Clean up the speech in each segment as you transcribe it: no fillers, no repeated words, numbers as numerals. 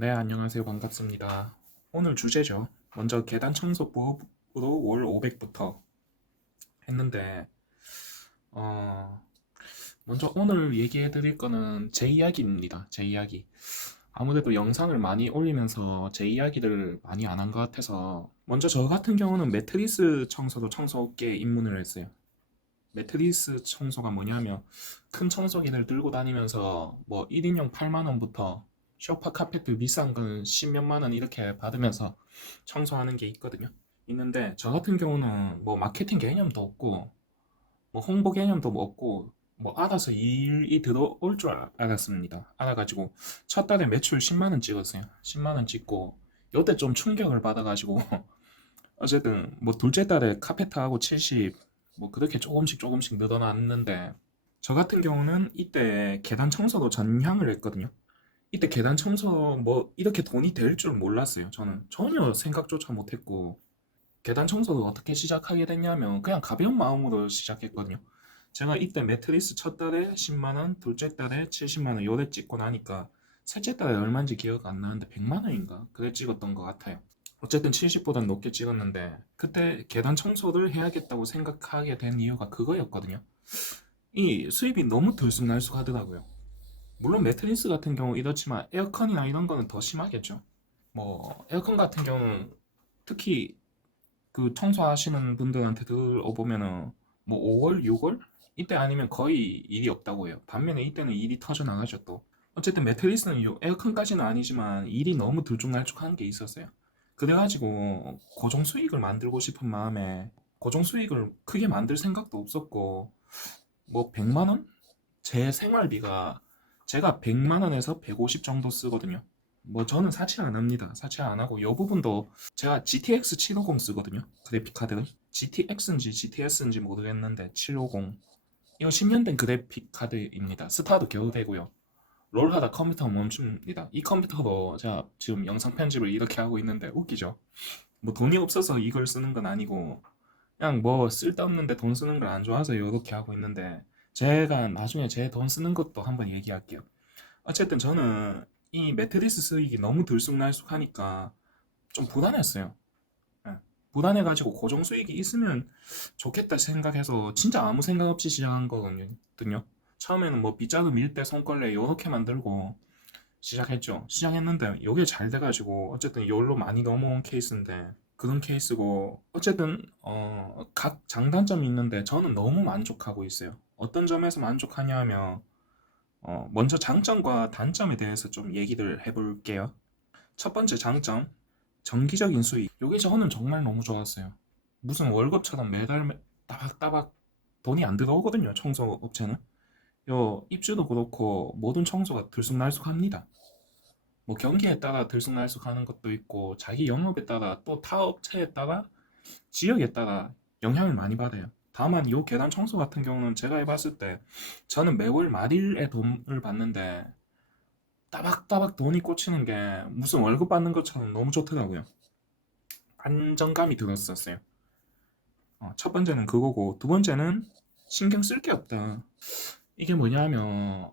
네, 안녕하세요. 반갑습니다. 오늘 주제죠. 먼저 계단 청소법으로 월 500부터 했는데, 어, 먼저 오늘 얘기해 드릴 거는 제 이야기입니다. 제 이야기. 아무래도 영상을 많이 올리면서 제 이야기를 많이 안 한 것 같아서, 먼저 저 같은 경우는 매트리스 청소도 청소업계에 입문을 했어요. 매트리스 청소가 뭐냐면, 큰 청소기를 들고 다니면서 뭐 1인용 8만 원부터 소파 카페트 비싼 건 10몇만 원 이렇게 받으면서 청소하는 게 있거든요. 있는데 저 같은 경우는 뭐 마케팅 개념도 없고 뭐 홍보 개념도 없고 뭐 알아서 일이 들어올 줄 알았습니다. 알아가지고 첫 달에 매출 10만 원 찍었어요. 10만 원 찍고 요때 좀 충격을 받아가지고 어쨌든 뭐 둘째 달에 카페트하고 70 뭐 그렇게 조금씩 늘어났는데 저 같은 경우는 이때 계단 청소도 전향을 했거든요. 이때 계단 청소 뭐 이렇게 돈이 될 줄 몰랐어요. 저는 전혀 생각조차 못했고 계단 청소도 어떻게 시작하게 됐냐면 그냥 가벼운 마음으로 시작했거든요. 제가 이때 매트리스 첫 달에 10만 원, 둘째 달에 70만 원 요래 찍고 나니까 셋째 달에 얼마인지 기억 안 나는데 100만 원인가 그래 찍었던 것 같아요. 어쨌든 70보단 높게 찍었는데 그때 계단 청소를 해야겠다고 생각하게 된 이유가 그거였거든요. 이 수입이 너무 들쑥날쑥하더라고요. 물론 매트리스 같은 경우 이렇지만 에어컨이나 이런 거는 더 심하겠죠. 뭐 에어컨 같은 경우는 특히 그 청소하시는 분들한테 들어보면은 뭐 5월, 6월 이때 아니면 거의 일이 없다고 해요. 반면에 이때는 일이 터져 나가죠 또. 어쨌든 매트리스는 에어컨까지는 아니지만 일이 너무 들쭉날쭉한 게 있었어요. 그래가지고 고정 수익을 만들고 싶은 마음에 고정 수익을 크게 만들 생각도 없었고 뭐 100만 원? 제 생활비가 제가 100만 원에서 150 정도 쓰거든요. 뭐 저는 사치 안 합니다. 사치 안 하고 이 부분도 제가 GTX 750 쓰거든요. 그래픽 카드를. GTX인지 GTS인지 모르겠는데 750. 이거 10년 된 그래픽 카드입니다. 스타도 겨우 되고요. 롤하다 컴퓨터 멈춥니다. 이 컴퓨터로 제가 지금 영상 편집을 이렇게 하고 있는데 웃기죠? 뭐 돈이 없어서 이걸 쓰는 건 아니고 그냥 뭐 쓸데없는데 돈 쓰는 걸 안 좋아해서 이렇게 하고 있는데 제가 나중에 제 돈 쓰는 것도 한번 얘기할게요. 어쨌든 저는 이 매트리스 수익이 너무 들쑥날쑥하니까 좀 불안했어요. 예. 불안해가지고 고정 수익이 있으면 좋겠다 생각해서 진짜 아무 생각 없이 시작한 거거든요. 처음에는 뭐 빗자루 밀대 손걸레 요렇게 만들고 시작했죠. 시작했는데 이게 잘 돼가지고 어쨌든 이걸로 많이 넘어온 케이스인데 그런 케이스고 어쨌든 각 장단점이 있는데 저는 너무 만족하고 있어요. 어떤 점에서 만족하냐 하면 먼저 장점과 단점에 대해서 좀 얘기를 해볼게요. 첫 번째 장점, 정기적인 수익. 요게 저는 정말 너무 좋았어요. 무슨 월급처럼 매달 따박따박 돈이 안 들어오거든요. 청소 업체는. 요 입주도 그렇고 모든 청소가 들쑥날쑥합니다. 뭐 경기에 따라 들쑥날쑥하는 것도 있고 자기 영업에 따라 또 타 업체에 따라 지역에 따라 영향을 많이 받아요. 다만 이 계단 청소 같은 경우는 제가 해봤을 때 저는 매월 말일에 돈을 받는데 따박따박 돈이 꽂히는 게 무슨 월급 받는 것처럼 너무 좋더라고요. 안정감이 들었었어요. 첫 번째는 그거고 두 번째는 신경 쓸 게 없다. 이게 뭐냐면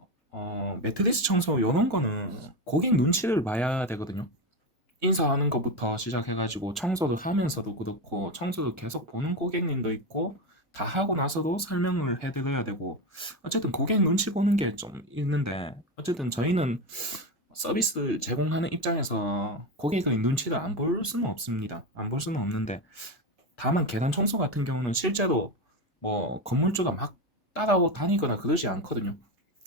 매트리스 청소 이런 거는 고객 눈치를 봐야 되거든요. 인사하는 것부터 시작해가지고 청소도 하면서도 그렇고 청소도 계속 보는 고객님도 있고 다 하고 나서도 설명을 해드려야 되고 어쨌든 고객 눈치 보는 게 좀 있는데 어쨌든 저희는 서비스 제공하는 입장에서 고객의 눈치를 안 볼 수는 없습니다. 안 볼 수는 없는데 다만 계단 청소 같은 경우는 실제로 뭐 건물주가 막 따라다니거나 그러지 않거든요.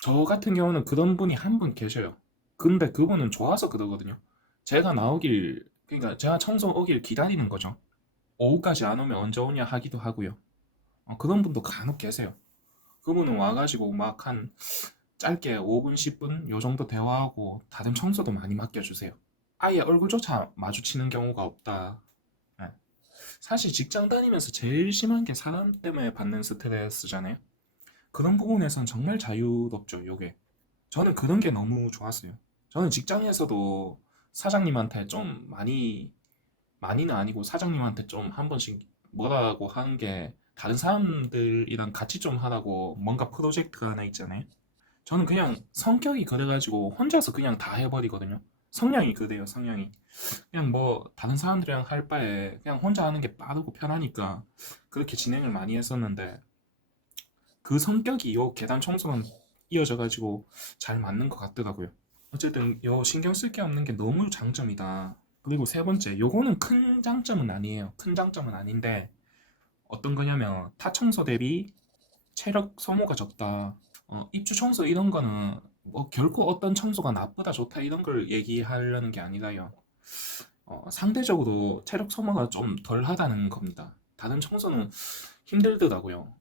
저 같은 경우는 그런 분이 한 분 계셔요. 근데 그분은 좋아서 그러거든요. 제가 나오길, 그러니까 제가 청소 오길 기다리는 거죠. 오후까지 안 오면 언제 오냐 하기도 하고요. 그런 분도 간혹 계세요. 그분은 와가지고 막 한 짧게 5분, 10분 요 정도 대화하고 다른 청소도 많이 맡겨주세요. 아예 얼굴조차 마주치는 경우가 없다. 예. 사실 직장 다니면서 제일 심한 게 사람 때문에 받는 스트레스잖아요. 그런 부분에선 정말 자유롭죠, 요게. 저는 그런 게 너무 좋았어요. 저는 직장에서도 사장님한테 좀 많이는 아니고 사장님한테 좀 한 번씩 뭐라고 하는 게 다른 사람들이랑 같이 좀 하라고 뭔가 프로젝트가 하나 있잖아요. 저는 그냥 성격이 그래가지고 혼자서 그냥 다 해버리거든요. 성향이 그래요, 성향이. 그냥 뭐 다른 사람들이랑 할 바에 그냥 혼자 하는 게 빠르고 편하니까 그렇게 진행을 많이 했었는데 그 성격이 요 계단 청소만 이어져 가지고 잘 맞는 것 같더라고요. 어쨌든 요 신경 쓸 게 없는 게 너무 장점이다. 그리고 세 번째, 요거는 큰 장점은 아니에요. 큰 장점은 아닌데 어떤 거냐면 타 청소 대비 체력 소모가 적다. 입주 청소 이런 거는 뭐 결코 어떤 청소가 나쁘다 좋다 이런 걸 얘기하려는 게 아니라요. 상대적으로 체력 소모가 좀 덜 하다는 겁니다. 다른 청소는 힘들더라고요.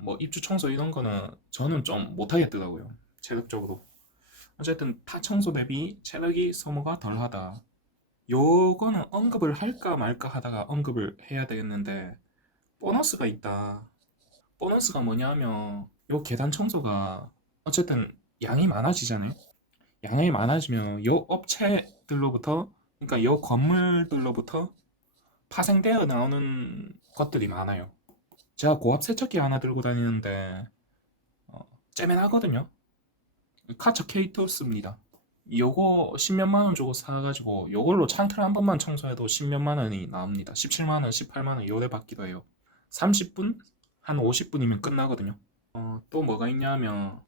뭐 입주 청소 이런 거는 저는 좀 못하겠더라고요. 체력적으로. 어쨌든 타 청소 대비 체력이 소모가 덜 하다. 요거는 언급을 할까 말까 하다가 언급을 해야 되겠는데 보너스가 있다. 보너스가 뭐냐면 요 계단 청소가 어쨌든 양이 많아지잖아요. 양이 많아지면 요 업체들로부터 그러니까 요 건물들로부터 파생되어 나오는 것들이 많아요. 제가 고압 세척기 하나 들고 다니는데 째맨하거든요. 카처 K2 씁니다. 요거 10몇만 원 주고 사가지고 요걸로 창틀 한 번만 청소해도 10몇만 원이 나옵니다. 17만 원, 18만 원 요래 받기도 해요. 30분? 한 50분이면 끝나거든요. 또 뭐가 있냐면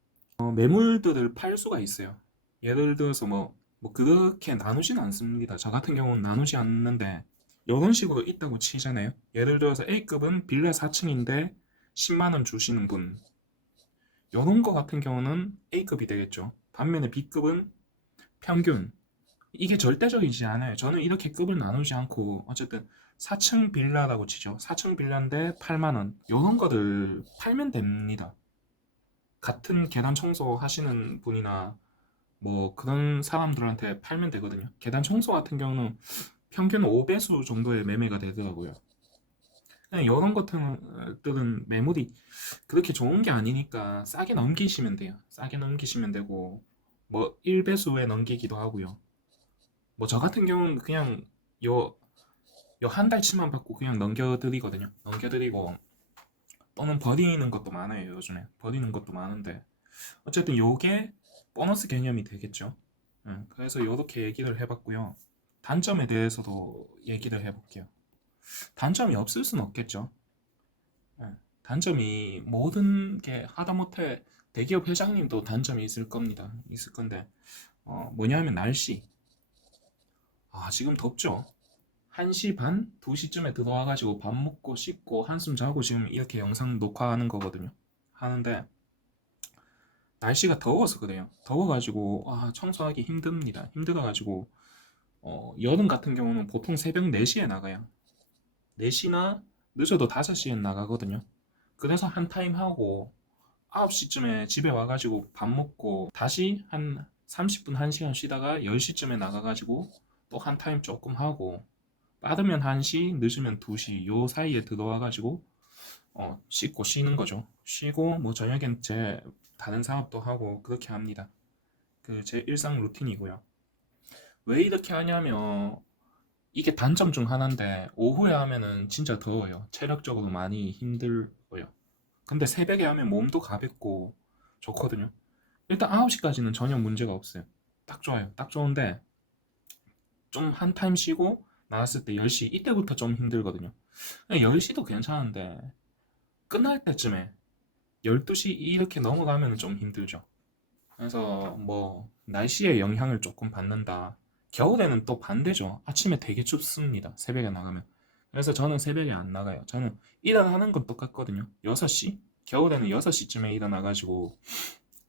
매물들을 팔 수가 있어요. 예를 들어서 뭐 그렇게 나누진 않습니다. 저 같은 경우는 나누지 않는데 이런 식으로 있다고 치잖아요. 예를 들어서 A급은 빌라 4층인데 10만 원 주시는 분. 이런 거 같은 경우는 A급이 되겠죠. 반면에 B급은 평균. 이게 절대적이지 않아요. 저는 이렇게 급을 나누지 않고 어쨌든 4층 빌라라고 치죠. 4층 빌라인데 8만 원. 이런 거를 팔면 됩니다. 같은 계단 청소 하시는 분이나 뭐 그런 사람들한테 팔면 되거든요. 계단 청소 같은 경우는 평균 5배수 정도의 매매가 되더라고요. 그냥 이런 것들은 매물이 그렇게 좋은 게 아니니까 싸게 넘기시면 돼요. 싸게 넘기시면 되고 뭐 1배수에 넘기기도 하고요. 뭐 저 같은 경우는 그냥 요 한 달치만 받고 그냥 넘겨드리거든요. 넘겨드리고 또는 버리는 것도 많아요. 요즘에 버리는 것도 많은데 어쨌든 요게 보너스 개념이 되겠죠. 그래서 요렇게 얘기를 해봤고요. 단점에 대해서도 얘기를 해볼게요. 단점이 없을 순 없겠죠. 단점이 모든 게 하다못해 대기업 회장님도 단점이 있을 겁니다. 있을 건데 뭐냐면 날씨. 지금 덥죠. 1시 반, 2시쯤에 들어와가지고 밥 먹고 씻고 한숨 자고 지금 이렇게 영상 녹화하는 거거든요. 하는데 날씨가 더워서 그래요. 더워가지고 청소하기 힘듭니다. 힘들어가지고 여름 같은 경우는 보통 새벽 4시에 나가요. 4시나 늦어도 5시에 나가거든요. 그래서 한 타임 하고 9시쯤에 집에 와가지고 밥 먹고 다시 한 30분 1시간 쉬다가 10시쯤에 나가가지고 또 한 타임 조금 하고 빠르면 1시, 늦으면 2시 요 사이에 들어와가지고 씻고 쉬는 거죠. 쉬고 뭐 저녁엔 제 다른 사업도 하고 그렇게 합니다. 그 제 일상 루틴이고요. 왜 이렇게 하냐면 이게 단점 중 하나인데 오후에 하면은 진짜 더워요. 체력적으로 많이 힘들고요. 근데 새벽에 하면 몸도 가볍고 좋거든요. 일단 9시까지는 전혀 문제가 없어요. 딱 좋아요. 딱 좋은데 좀 한 타임 쉬고 나왔을 때 10시 이때부터 좀 힘들거든요. 10시도 괜찮은데 끝날 때쯤에 12시 이렇게 넘어가면 좀 힘들죠. 그래서 뭐 날씨의 영향을 조금 받는다. 겨울에는 또 반대죠. 아침에 되게 춥습니다. 새벽에 나가면. 그래서 저는 새벽에 안 나가요. 저는 일어나는 건 똑같거든요. 6시? 겨울에는 6시쯤에 일어나가지고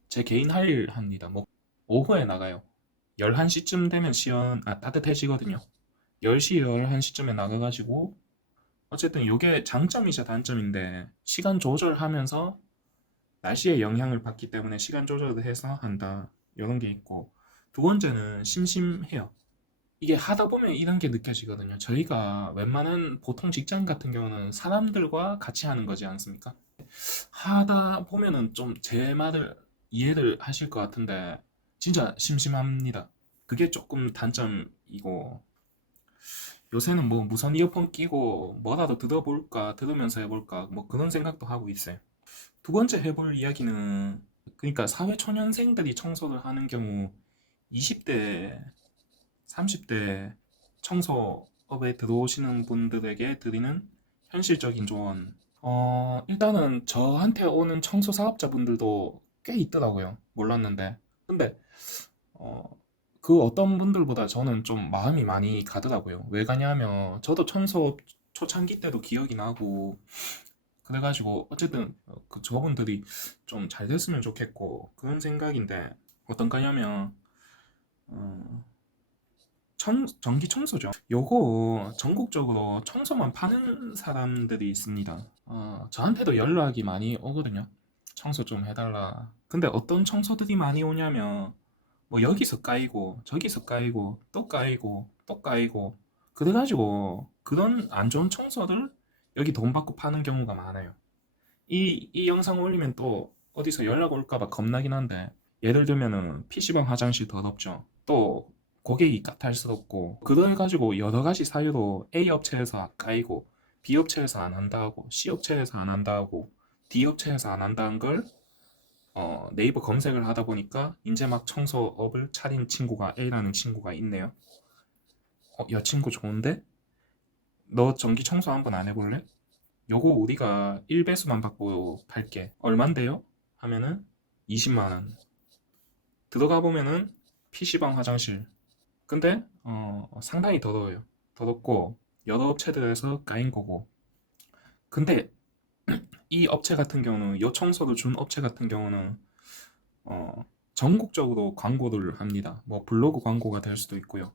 제 개인 할 일 합니다. 뭐 오후에 나가요. 11시쯤 되면 따뜻해지거든요. 10시, 11시쯤에 나가가지고 어쨌든 이게 장점이자 단점인데 시간 조절하면서 날씨의 영향을 받기 때문에 시간 조절을 해서 한다. 이런 게 있고 두 번째는 심심해요. 이게 하다 보면 이런 게 느껴지거든요. 저희가 웬만한 보통 직장 같은 경우는 사람들과 같이 하는 거지 않습니까? 하다 보면은 좀 제 말을 이해를 하실 것 같은데 진짜 심심합니다. 그게 조금 단점이고 요새는 뭐 무선 이어폰 끼고 뭐라도 들어볼까 들으면서 해볼까 뭐 그런 생각도 하고 있어요. 두 번째 해볼 이야기는 그러니까 사회초년생들이 청소를 하는 경우 20대 30대 청소업에 들어오시는 분들에게 드리는 현실적인 조언. 일단은 저한테 오는 청소 사업자분들도 꽤 있더라고요. 몰랐는데. 근데, 어, 그 어떤 분들보다 저는 좀 마음이 많이 가더라고요. 왜 가냐면, 저도 청소업 초창기 때도 기억이 나고, 그래가지고, 어쨌든, 그 저분들이 좀 잘 됐으면 좋겠고, 그런 생각인데, 어떤 거냐면, 어, 전기 청소죠. 요거 전국적으로 청소만 파는 사람들이 있습니다. 저한테도 연락이 많이 오거든요. 청소 좀 해달라. 근데 어떤 청소들이 많이 오냐면, 뭐 여기서 까이고, 저기서 까이고, 또 까이고, 또 까이고, 그래가지고 그런 안 좋은 청소들 여기 돈 받고 파는 경우가 많아요. 이 영상 올리면 또 어디서 연락 올까봐 겁나긴 한데, 예를 들면은 PC방 화장실 더럽죠. 또 고객이 까탈스럽고, 그래가지고 여러 가지 사유로 A 업체에서 까이고, B 업체에서 안 한다고, C 업체에서 안 한다고, D 업체에서 안 한다는 걸 네이버 검색을 하다 보니까 이제 막 청소업을 차린 친구가 A라는 친구가 있네요. 여 친구 좋은데? 너 전기 청소 한번 안 해볼래? 요거 우리가 1배수만 받고 팔게. 얼만데요? 하면은 20만 원. 들어가 보면은 PC방 화장실. 근데 상당히 더러워요. 더럽고 여러 업체들에서 까인 거고. 근데 이 업체 같은 경우는 요 청소를 준 업체 같은 경우는 전국적으로 광고를 합니다. 뭐 블로그 광고가 될 수도 있고요.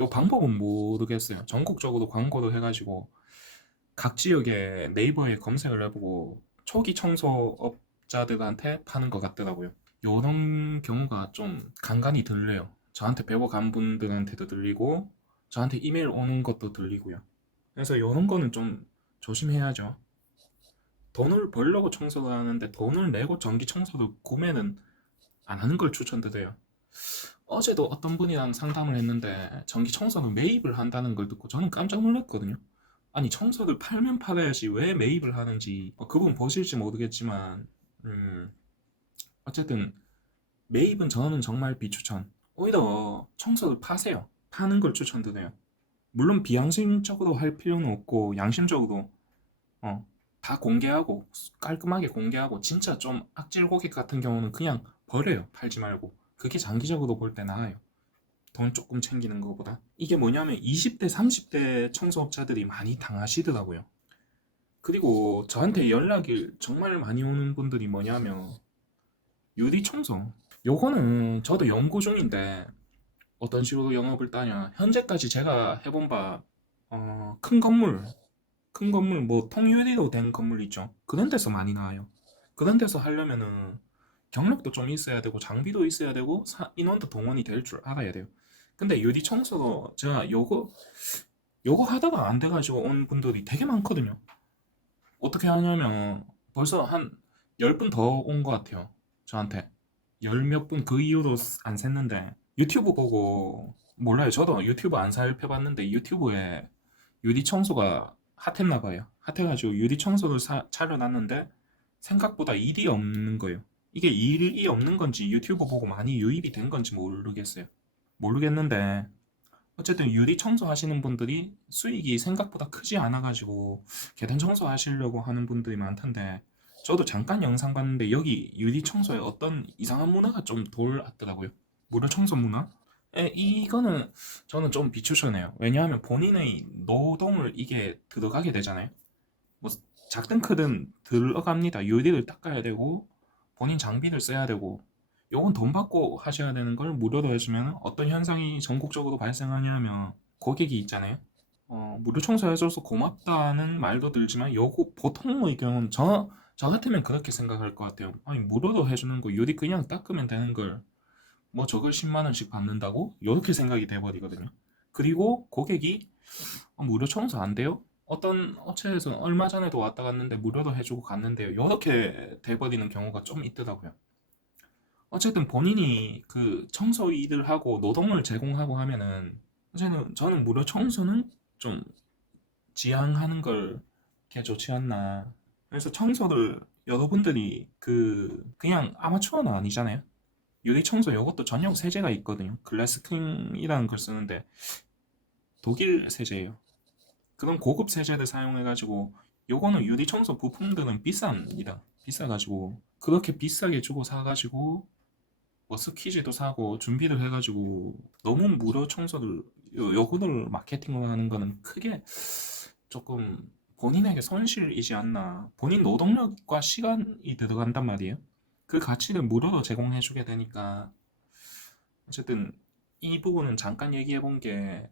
요 방법은 모르겠어요. 전국적으로 광고를 해가지고 각 지역에 네이버에 검색을 해보고 초기 청소업자들한테 파는 것 같더라고요. 요런 경우가 좀 간간히 들려요. 저한테 배워간 분들한테도 들리고 저한테 이메일 오는 것도 들리고요. 그래서 요런 거는 좀 조심해야죠. 돈을 벌려고 청소를 하는데 돈을 내고 전기 청소를 구매는 안 하는 걸 추천드려요. 어제도 어떤 분이랑 상담을 했는데 전기 청소는 매입을 한다는 걸 듣고 저는 깜짝 놀랐거든요. 아니 청소를 팔면 팔아야지 왜 매입을 하는지 그분 보실지 모르겠지만 음, 어쨌든 매입은 저는 정말 비추천. 오히려 청소를 파세요. 파는 걸 추천드려요. 물론 비양심적으로 할 필요는 없고 양심적으로 어, 다 공개하고 깔끔하게 공개하고 진짜 좀 악질 고객 같은 경우는 그냥 버려요. 팔지 말고. 그게 장기적으로 볼 때 나아요. 돈 조금 챙기는 것보다. 이게 뭐냐면 20대, 30대 청소업자들이 많이 당하시더라고요. 그리고 저한테 연락이 정말 많이 오는 분들이 뭐냐면 유리 청소. 요거는 저도 연구 중인데 어떤 식으로 영업을 따냐. 현재까지 제가 해본 바 큰 건물, 큰 건물 뭐 통유리로 된 건물 있죠. 그런 데서 많이 나와요. 그런 데서 하려면은 경력도 좀 있어야 되고 장비도 있어야 되고 인원도 동원이 될 줄 알아야 돼요. 근데 유리 청소도 제가 요거 하다가 안 돼가지고 온 분들이 되게 많거든요. 어떻게 하냐면 벌써 한 10분 더 온 것 같아요. 저한테. 열 몇 분 그 이후로 안 샜는데 유튜브 보고 몰라요. 저도 유튜브 안 살펴봤는데 유튜브에 유리 청소가 핫했나 봐요. 핫해가지고 유리 청소를 차려놨는데 생각보다 일이 없는 거예요. 이게 일이 없는 건지 유튜브 보고 많이 유입이 된 건지 모르겠어요. 모르겠는데 어쨌든 유리 청소 하시는 분들이 수익이 생각보다 크지 않아가지고 계단 청소 하시려고 하는 분들이 많던데 저도 잠깐 영상 봤는데 여기 유리 청소에 어떤 이상한 문화가 좀 돌았더라고요. 무료 청소 문화? 이거는 저는 좀 비추천해요. 왜냐하면 본인의 노동을 이게 들어가게 되잖아요. 뭐 작든 크든 들어갑니다. 유리를 닦아야 되고 본인 장비를 써야 되고 요건 돈 받고 하셔야 되는 걸 무료로 해주면 어떤 현상이 전국적으로 발생하냐면 고객이 있잖아요. 무료 청소해줘서 고맙다는 말도 들지만 요거 보통의 경우는 저 같으면 그렇게 생각할 것 같아요. 아니 무료로 해주는 거 유리 그냥 닦으면 되는 걸 뭐 저걸 10만 원씩 받는다고? 이렇게 생각이 돼버리거든요. 그리고 고객이 무료 청소 안 돼요? 어떤 업체에서 얼마 전에도 왔다 갔는데 무료로 해주고 갔는데요. 이렇게 돼버리는 경우가 좀 있더라고요. 어쨌든 본인이 그 청소 일을 하고 노동을 제공하고 하면은 저는 무료 청소는 좀 지양하는 걸 게 좋지 않나. 그래서 청소를 여러분들이 그냥 아마추어는 아니잖아요. 유리 청소 이것도 전용 세제가 있거든요. 글래스킹이라는 걸 쓰는데 독일 세제예요. 그런 고급 세제를 사용해가지고 요거는 유리 청소 부품들은 비쌉니다. 비싸가지고 그렇게 비싸게 주고 사가지고 뭐 스퀴즈도 사고 준비를 해가지고 너무 무료 청소를 요거를 마케팅을 하는 거는 크게 조금 본인에게 손실이지 않나. 본인 노동력과 시간이 들어간단 말이에요. 그 가치를 무료로 제공해주게 되니까 어쨌든 이 부분은 잠깐 얘기해 본 게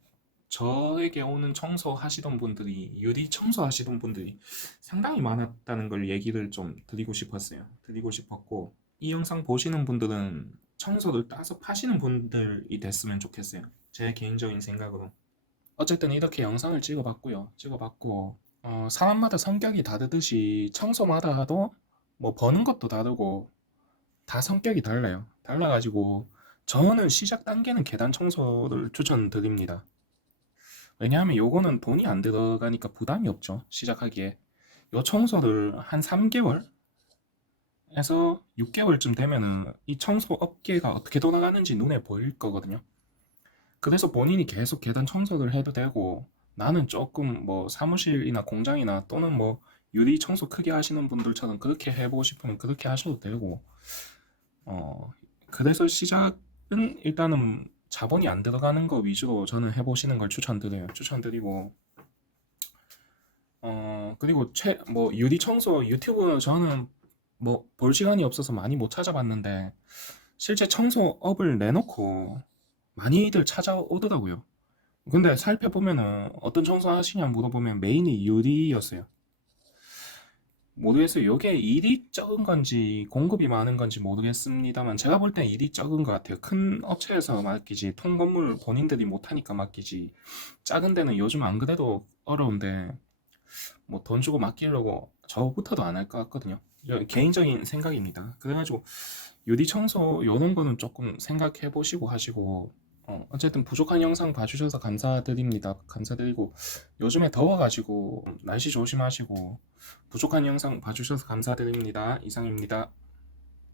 저에게 오는 청소 하시던 분들이 유리 청소 하시던 분들이 상당히 많았다는 걸 얘기를 좀 드리고 싶었어요. 드리고 싶었고 이 영상 보시는 분들은 청소를 따서 파시는 분들이 됐으면 좋겠어요. 제 개인적인 생각으로. 어쨌든 이렇게 영상을 찍어봤고요. 찍어봤고 사람마다 성격이 다르듯이 청소마다도 뭐 버는 것도 다르고 다 성격이 달라요. 달라가지고 저는 시작 단계는 계단 청소를 추천드립니다. 왜냐하면 요거는 돈이 안 들어가니까 부담이 없죠. 시작하기에. 요 청소를 한 3개월에서 6개월쯤 되면은 이 청소 업계가 어떻게 돌아가는지 눈에 보일 거거든요. 그래서 본인이 계속 계단 청소를 해도 되고 나는 조금 뭐 사무실이나 공장이나 또는 뭐 유리 청소 크게 하시는 분들처럼 그렇게 해보고 싶으면 그렇게 하셔도 되고 그래서 시작은 일단은 자본이 안 들어가는 거 위주로 저는 해보시는 걸 추천드려요. 추천드리고 그리고 뭐 유리 청소 유튜브 저는 뭐 볼 시간이 없어서 많이 못 찾아봤는데 실제 청소업을 내놓고 많이들 찾아오더라고요. 근데 살펴보면은 어떤 청소 하시냐 물어보면 메인이 유리였어요. 모르겠어요. 이게 일이 적은 건지 공급이 많은 건지 모르겠습니다만 제가 볼 땐 일이 적은 것 같아요. 큰 업체에서 맡기지 통건물 본인들이 못하니까 맡기지 작은 데는 요즘 안 그래도 어려운데 뭐 돈 주고 맡기려고 저부터도 안 할 것 같거든요. 개인적인 생각입니다. 그래가지고 유리 청소 요런 거는 조금 생각해 보시고 하시고 어쨌든 부족한 영상 봐주셔서 감사드립니다. 감사드리고 요즘에 더워가지고 날씨 조심하시고 부족한 영상 봐주셔서 감사드립니다. 이상입니다.